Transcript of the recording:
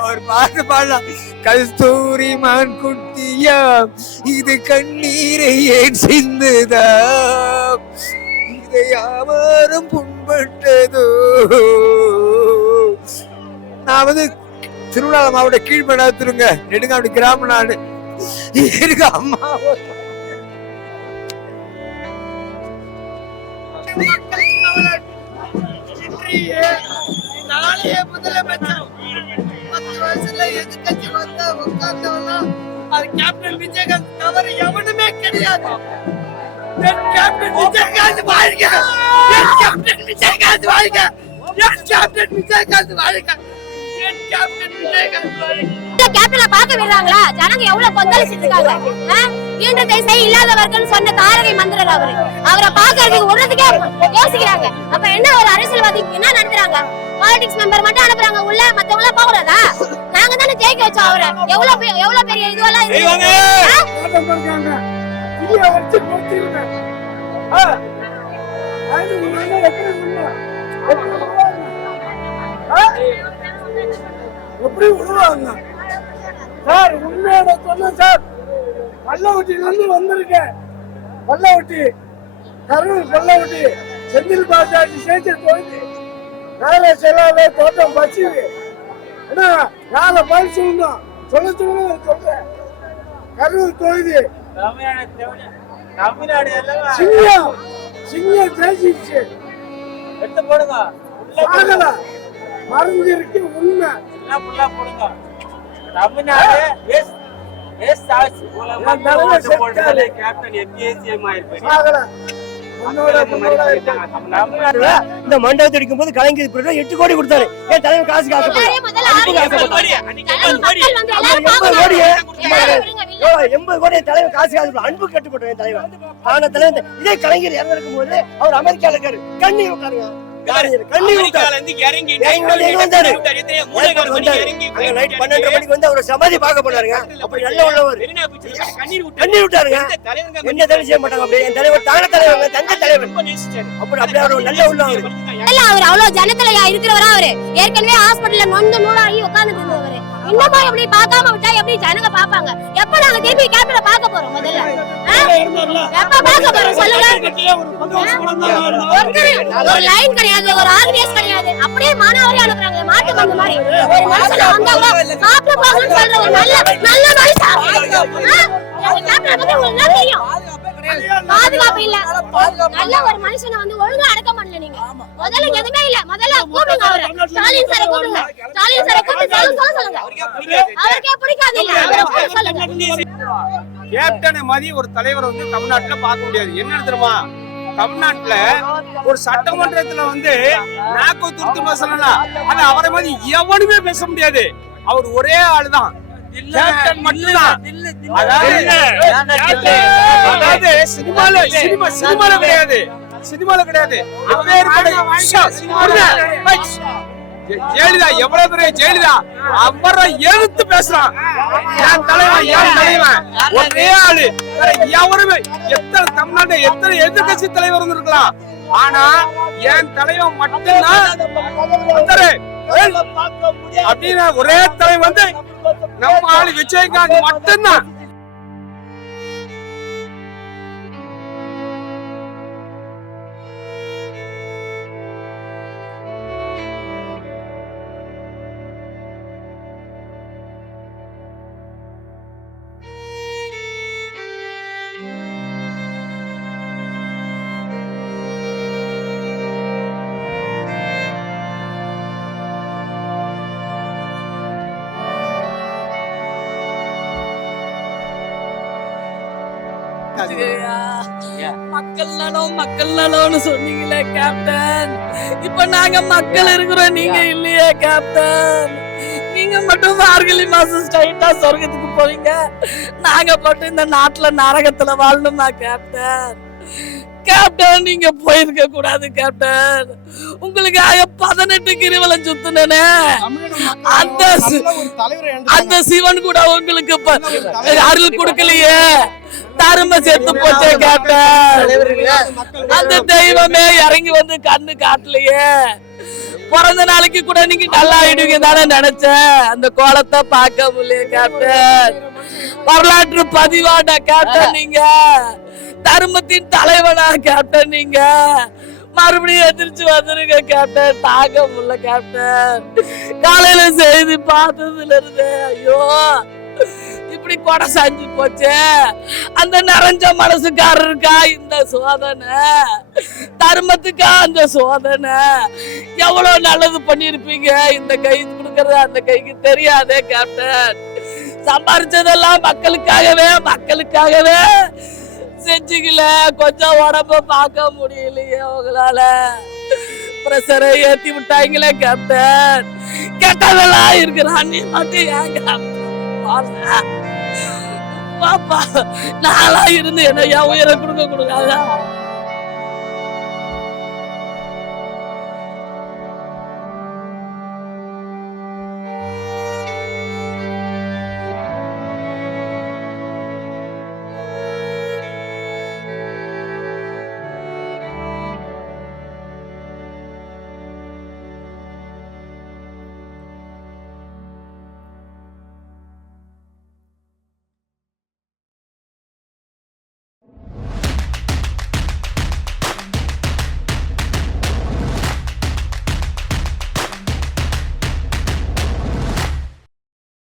அவர் பாட்டு பாடலாம். கஸ்தூரி மான் குட்டியா இது கண்ணீரை ஏன் சிந்துதா? இதை யாவரும் புண்பட்டதோ? நான் வந்து திருவிழா மாவட்ட நெடுங்க அப்படி கிராம நாடு. எனக்கு அம்மா நாளைய முதலமைச்சர். பத்து வருஷத்துல எதிர்கட்சி வந்தா உட்கார்ந்தவனா அது கேப்டன் விஜயகாந்த். தவிர எவனுமே கிடையாது. என் கேப்டன் விஜயகாந்த் வாழ்க. என் கேப்டன் விஜயகாந்த் வாழ்க. என் கேப்டன் விஜயகாந்த் வாழ்க. என் கேப்டன் விஜயகாந்த் வாழ்க. கேப்டனை பார்க்க விடுறாங்களா? ஜனங்க எவ்வளவு கொந்தளிச்சிட்டு இருக்காங்க. ஈன்ற திசை இல்லாதவர்கள் சொன்ன தாரகை மந்திரர் அவரு. அவரை பாக்குறதுக்கு விடுறதுக்கே யோசிக்கிறாங்க. அப்ப என்ன ஒரு அரசியல்வாதி என்ன நடத்துறாங்க? பாலிடிக்ஸ் மெம்பர் மட்டும் அனுப்புறாங்க. உள்ள மத்தவங்க எல்லாம் போகக்கூடாதா? நாங்க தானே ஜெயிக்க வச்சோம் அவரை. எவ்வளவு எவ்வளவு பெரிய இதுவெல்லாம்? எப்படி விடுவாங்க சார் உண்மையோட சொன்ன சார். பல்லவட்டில இருந்து வந்திருக்கேன். பல்லவட்டி கரூர் பல்லவட்டி செந்தில் பாஜாஜி சேர்த்து போயிட்டு வேலை செல்லாத தோட்டம் பச்சுது என்ன வேலை பதில் சொல்லணும் சொல்ல சொல்ல சொல்றேன். கரூர் தொகுதி சிங்கம் சிங்கம் ஜெயிச்சிருச்சு. எடுத்து போடுங்க சாகல மருந்து இருக்கு உண்மை தமிழ்நாடு இந்த மண்டபத்தை அடிக்கும் போது கலைஞர் எட்டு கோடி கொடுத்தாரு. ஏன் தலைவர் காசு காசு எண்பது. கோடி. எண்பது கோடி தலைவர் காசு காசு அன்பு கட்டுப்பட்டவன் தலைவர் ஆன தலைவர் இதே கலைஞர் இறந்திருக்கும் போது அவர் அமெரிக்கால இருக்காரு. கண்ணீர் விட்டாருங்க. சமாதி பார்க்க போனாருங்க. அப்படி நல்ல உள்ளவர். கண்ணீர் விட்டு கண்ணீர் விட்டாருங்க. என்ன தலைவர் செய்ய மாட்டாங்க. அப்படியே என் தலைவர் தான தலைவர் தங்க தலைவர். அப்படி அப்படியே அவர் நல்ல உள்ளவர். இல்ல அவர் அவ்வளவு ஜனத்தலையா இருக்கிறவரா அவரு. ஏற்கனவே ஹாஸ்பிடல்ல நொந்து நூலாகி உட்கார்ந்துட்டு இருந்தவரு. இன்னுமா எப்படி பார்க்காம விட்டா எப்படி ஜனங்க பாப்பாங்க எப்ப நாங்க திருப்பி கேப்டனை பார்க்க போறோம் முதல்ல? எப்ப போறோம்? சொல்லுங்க. ஒரு லைன் கிடையாது ஒரு ஆர்கனைஸ் கிடையாது. அப்படியே மானாவரி அனுப்புறாங்க. மாட்டு மாதிரி. ஒரு போகணும்னு சொல்ற ஒரு நல்ல நல்ல மனுஷன். பத்தி உங்களுக்கு என்ன தெரியும்? பாதுகாப்பு இல்ல. நல்ல ஒரு மனுஷனை வந்து ஒழுங்கா அடக்க பண்ணல நீங்க. முதல்ல எதுவுமே இல்ல. முதல்ல கூப்பிடுங்க அவரை. ஸ்டாலின் சாரை கூப்பிடுங்க. ஸ்டாலின் சாரை கூப்பிட்டு சொல்லுங்க. அவருக்கே பிடிக்காது இல்ல. கேப்டனை மாதிரி ஒரு தலைவர் வந்து தமிழ்நாட்டுல பார்க்க முடியாது. என்ன தெரியுமா? தமிழ்நாட்டுல ஒரு சட்டமன்றத்துல வந்து நாக்கு துருத்து பேசலாம் ஆனா அவரை மாதிரி எவனுமே பேச முடியாது. அவர் ஒரே ஆளுதான். அதாவது அதாவது சினிமால சினிமா சினிமால கிடையாது. சினிமால கிடையாது. ஜெயலலிதா எவ்வளவு பெரிய ஜெயலலிதா? அவரை எழுத்து பேசுறான். என் தலைவன் என் தலைவன். ஒரே ஆளு. எவருமே எத்தனை தமிழ்நாடு எத்தனை எதிர்கட்சி தலைவர் இருக்கலாம் ஆனா என் தலைவன் மட்டும்தான் அப்படின்னு ஒரே தலைவன் வந்து நம்ம ஆளு விஜயகாந்த் மட்டும்தான். மக்கள் நலம் மக்கள் நலம்னு சொன்னீங்களே கேப்டன். இப்ப நாங்க மக்கள் இருக்கிறோம் நீங்க இல்லையே கேப்டன். நீங்க மட்டும் மார்கழி மாசம் ஸ்ட்ரைட்டா சொர்க்கத்துக்கு போவீங்க நாங்க மட்டும் இந்த நாட்டுல நரகத்துல வாழணுமா கேப்டன்? கேப்டன் நீங்க போயிருக்க கூடாது கேப்டன். உங்களுக்காக பதினெட்டு கிரிவலம் சுத்துனே அந்த அந்த சிவன் கூட உங்களுக்கு அருள் கொடுக்கலையே. தரும செத்து போச்சே கேப்டன் அந்த தெய்வமே இறங்கி வந்து கண்ணு காட்டலையே. பிறந்த நாளைக்கு கூட நீங்க நல்லா ஆயிடுவீங்க தானே நினைச்சேன். அந்த கோலத்தை பார்க்க முடியல கேப்டன் வரலாற்று பதிவான கேப்டன் நீங்க. தர்மத்தின் தலைவனா கேப்டன் நீங்க. மறுபடியும் எதிர்த்து வந்துருங்க கேப்டன் தாங்க முடியல கேப்டன் காலையில செய்தி பார்த்ததுல இருந்து ஐயோ. இப்படி கொடை சாஞ்சு போச்சு? அந்த நிறைஞ்ச மனசுக்காரருக்கா இந்த சோதனை? தர்மத்துக்கா அந்த சோதனை? எவ்வளவு நல்லது பண்ணிருப்பீங்க இந்த கை கொடுக்கறது அந்த கைக்கு தெரியாதே கேப்டன் சம்பாரிச்சதெல்லாம் மக்களுக்காகவே மக்களுக்காகவே செஞ்சுக்கல. கொஞ்சம் உடம்ப பார்க்க முடியலையே உங்களால. பிரஷரை ஏத்தி விட்டாங்களே கேப்டன் கெட்டதெல்லாம் இருக்கிறான். நீ மட்டும் ஏன் கேப்டன் பாப்பா நாளா இருந்து என்னையா உயர கொடுக்க கொடுக்காதா?